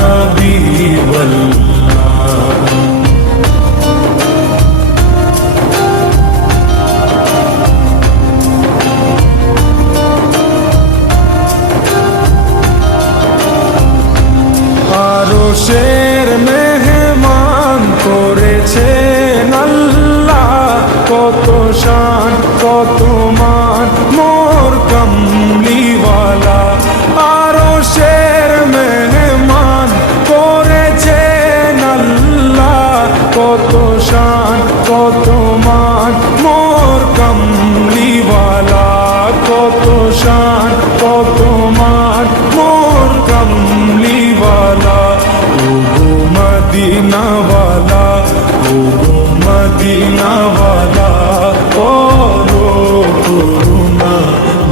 হাবিবাল্লাহ। আরশের মেহমান করেছেন আল্লাহ, কত শান কত মান মোর কামলিওয়ালা। আরশের মেহমান করেছেন আল্লাহ, কত শান কত মান মোর কামলিওয়ালা। কত শান কত মান মোর কামলিওয়ালা। ওগো মদিনাওয়ালা, ওগো মদিনাওয়ালা, করো করুণা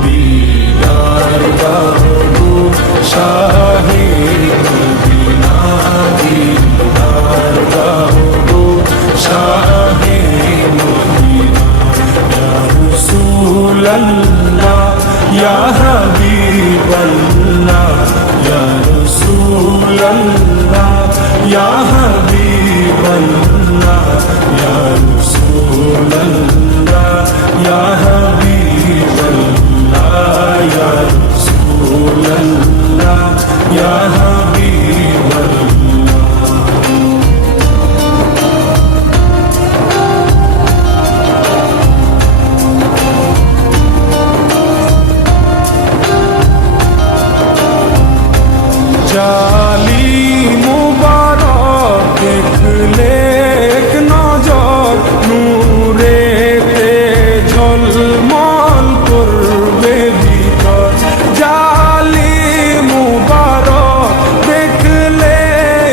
দিদার দাও শাহে মদিনা, দিদার দাও শাহে মদিনা। ইয়া রাসূলাল্লাহ ইয়া হাবিবাল্লাহ, ইয়া রাসূলাল্লাহ ইয়া হাবিবাল্লাহ, ইয়া রাসূলাল্লাহ ইয়া হাবিবাল্লাহ, ইয়া রাসূলাল্লাহ ইয়া হাবিবাল্লাহ। জালি মুবারক দেখলে এক নজর, নূরেতে ঝলমল করবে ভিতর। জালি মুবারক দেখলে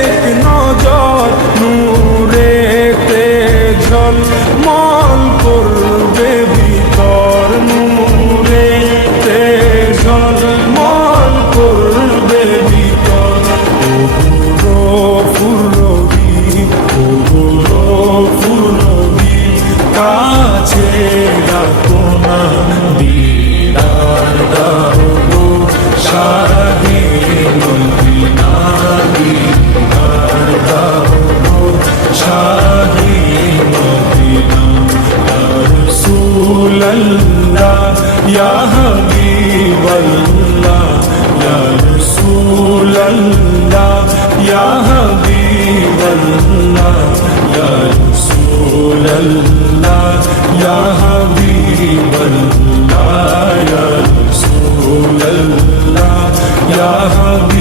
এক নজর, নূরেতে ঝলমল করবে ভিতর। নূরেতে ঝলমল করবে ভিতর। ওগো ফুরবি, ওগো ফুরবি, কাছে ডাকো না দিদার দাও শাহে মদিনা, দিদার দাও শাহে মদিনা। ইয়া রাসূলাল্লাহ ইয়া হাবিবাল্লাহ, ইয়া রাসূলাল্লাহ ইয়া হাবিবাল্লাহ, ইয়া রাসূলাল্লাহ ইয়া হাবিবাল্লাহ, ইয়া রাসূলাল্লাহ ইয়া হাবিবাল্লাহ।